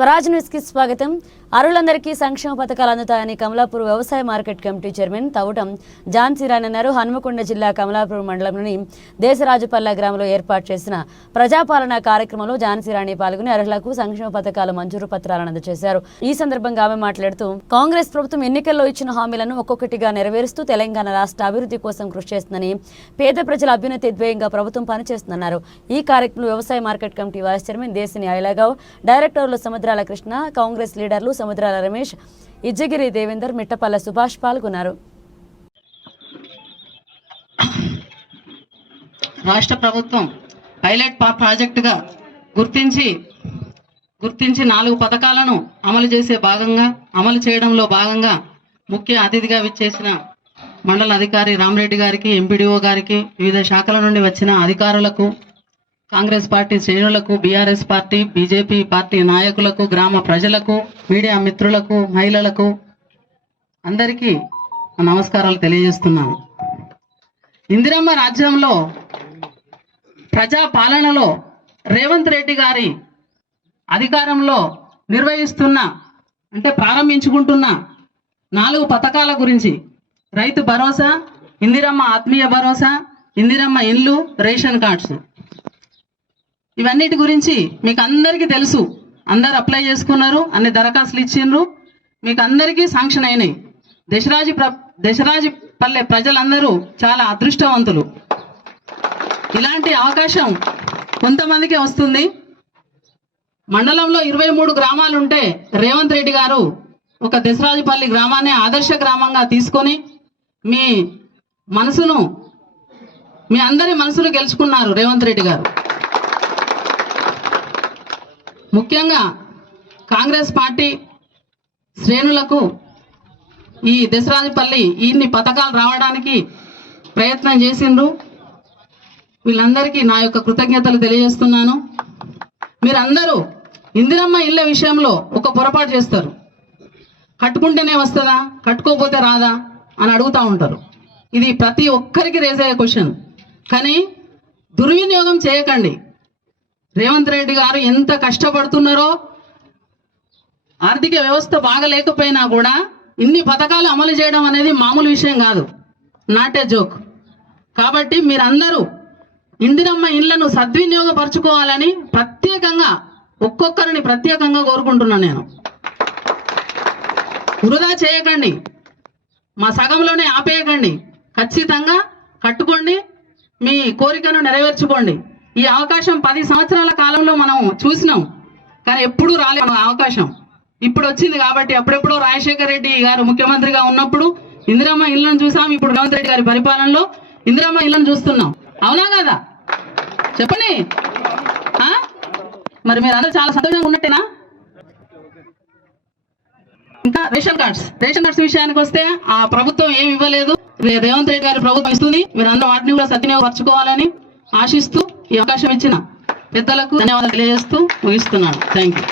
స్వరాజ్ న్యూస్కి స్వాగతం. అరులందరికీ సంక్షేమ పథకాలు అందుతాయని కమలాపూర్ వ్యవసాయ మార్కెట్ కమిటీ చైర్మన్ తవటం జాన్సీరాన్ రాణి అన్నారు. హనుమకొండ జిల్లా కమలాపూర్ మండలంలోని దేశరాజుపల్ల గ్రామంలో ఏర్పాటు చేసిన ప్రజాపాలన కార్యక్రమంలో జాన్సీరాణి పాల్గొని అర్హులకు సంక్షేమ పథకాల మంజూరు పత్రాలను అందజేశారు. ఈ సందర్భంగా ఆమె మాట్లాడుతూ కాంగ్రెస్ ప్రభుత్వం ఎన్నికల్లో ఇచ్చిన హామీలను ఒక్కొక్కటిగా నెరవేరుస్తూ తెలంగాణ రాష్ట్ర అభివృద్ధి కోసం కృషి చేస్తుందని పేద ప్రజల అభ్యున్నతి ధ్యేయంగా ప్రభుత్వం పనిచేస్తుందన్నారు. ఈ కార్యక్రమంలో వ్యవసాయ market committee vice chairman Desini ఐలగావ్ డైరెక్టర్లు సముద్ర సముద్రాల కృష్ణ కాంగ్రెస్ లీడర్లు సముద్రాల రమేష్ ఇజ్జగిరి దేవేందర్ మిట్టపల్ల సుభాష్ పాల్గొన్నారు. రాష్ట్ర ప్రభుత్వం పైలట్ ప్రాజెక్టుగా గుర్తించి గుర్తించి నాలుగు పథకాలను అమలు చేసే భాగంగా అమలు చేయడంలో భాగంగా ముఖ్య అతిథిగా విచ్చేసిన మండల అధికారి రామరెడ్డి గారికి ఎంపీడీఓ గారికి వివిధ శాఖల నుండి వచ్చిన అధికారులకు కాంగ్రెస్ పార్టీ శ్రేణులకు బీఆర్ఎస్ పార్టీ బీజేపీ పార్టీ నాయకులకు గ్రామ ప్రజలకు మీడియా మిత్రులకు మహిళలకు అందరికీ నమస్కారాలు తెలియజేస్తున్నాను. ఇందిరమ్మ రాజ్యంలో ప్రజా పాలనలో రేవంత్ రెడ్డి గారి అధికారంలో నిర్వహిస్తున్న అంటే ప్రారంభించుకుంటున్న నాలుగు పథకాల గురించి రైతు భరోసా ఇందిరమ్మ ఆత్మీయ భరోసా ఇందిరమ్మ ఇల్లు రేషన్ కార్డ్స్. ఇవన్నిటి గురించి మీకు అందరికీ తెలుసు. అందరు అప్లై చేసుకున్నారు అన్ని దరఖాస్తులు ఇచ్చిండ్రు. మీకు అందరికీ శాంక్షన్ అయినాయి. దశరాజు ప్ర దశరాజు పల్లె ప్రజలందరూ చాలా అదృష్టవంతులు. ఇలాంటి అవకాశం కొంతమందికే వస్తుంది. మండలంలో ఇరవై మూడు గ్రామాలు ఉంటే రేవంత్ రెడ్డి గారు ఒక దశరాజుపల్లి గ్రామాన్ని ఆదర్శ గ్రామంగా తీసుకొని మీ మనసును మీ అందరి మనసును గెలుచుకున్నారు రేవంత్ రెడ్డి గారు. ముఖ్యంగా కాంగ్రెస్ పార్టీ శ్రేణులకు ఈ దశరాజపల్లి ఇన్ని పథకాలు రావడానికి ప్రయత్నం చేసిండ్రు. వీళ్ళందరికీ నా యొక్క కృతజ్ఞతలు తెలియజేస్తున్నాను. మీరందరూ ఇందిరమ్మ ఇళ్ళ విషయంలో ఒక పొరపాటు చేస్తారు. కట్టుకుంటేనే వస్తుందా కట్టుకోపోతే రాదా అని అడుగుతూ ఉంటారు. ఇది ప్రతి ఒక్కరికి రేజ్ అయ్యే క్వశ్చన్ కానీ దుర్వినియోగం చేయకండి. రేవంత్ రెడ్డి గారు ఎంత కష్టపడుతున్నారో ఆర్థిక వ్యవస్థ బాగలేకపోయినా కూడా ఇన్ని పథకాలు అమలు చేయడం అనేది మామూలు విషయం కాదు. నాట్ ఏ జోక్ కాబట్టి మీరందరూ ఇందిరమ్మ ఇళ్ళను సద్వినియోగపరచుకోవాలని ప్రత్యేకంగా ఒక్కొక్కరిని ప్రత్యేకంగా కోరుకుంటున్నాను నేను. వృధా చేయకండి. మా సగంలోనే ఆపేయకండి. ఖచ్చితంగా కట్టుకోండి. మీ కోరికను నెరవేర్చుకోండి. ఈ అవకాశం పది సంవత్సరాల కాలంలో మనం చూసినాం. కానీ ఎప్పుడూ రాలేదు ఆ అవకాశం. ఇప్పుడు వచ్చింది కాబట్టి అప్పుడెప్పుడో రాజశేఖర రెడ్డి గారు ముఖ్యమంత్రిగా ఉన్నప్పుడు ఇందిరమ్మ ఇళ్ళను చూసాం. ఇప్పుడు రేవంత్ రెడ్డి గారి పరిపాలనలో ఇందిరమ్మ ఇళ్ళను చూస్తున్నాం. అవునా కదా? చెప్పండి. ఆ? మరి మీరు అందరూ చాలా సంతోషంగా ఉన్నట్టేనా? ఇంకా రేషన్ కార్డ్స్. రేషన్ కార్డ్స్ విషయానికి వస్తే ఆ ప్రభుత్వం ఏమి ఇవ్వలేదు. రేవంత్ రెడ్డి గారి ప్రభుత్వం ఇస్తుంది. మీరు అందరూ వాటిని కూడా సద్వినియోగపరచుకోవాలని ఆశిస్తూ ఈ అవకాశం ఇచ్చిన పెద్దలకు ధన్యవాదాలు తెలియజేస్తూ ముగిస్తున్నాను. Thank you